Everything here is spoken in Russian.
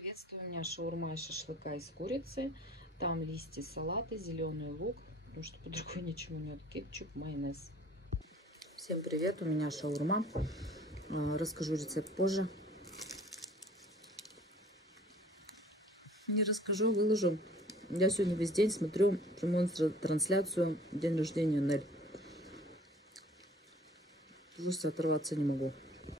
Приветствую, у меня шаурма из шашлыка из курицы. Там листья салата, зеленый лук, потому что под рукой ничего нет. Кетчуп, майонез. Всем привет, у меня шаурма. Расскажу рецепт позже. Не расскажу, выложу. Я сегодня весь день смотрю прямую трансляцию день рождения Нель. Просто оторваться не могу.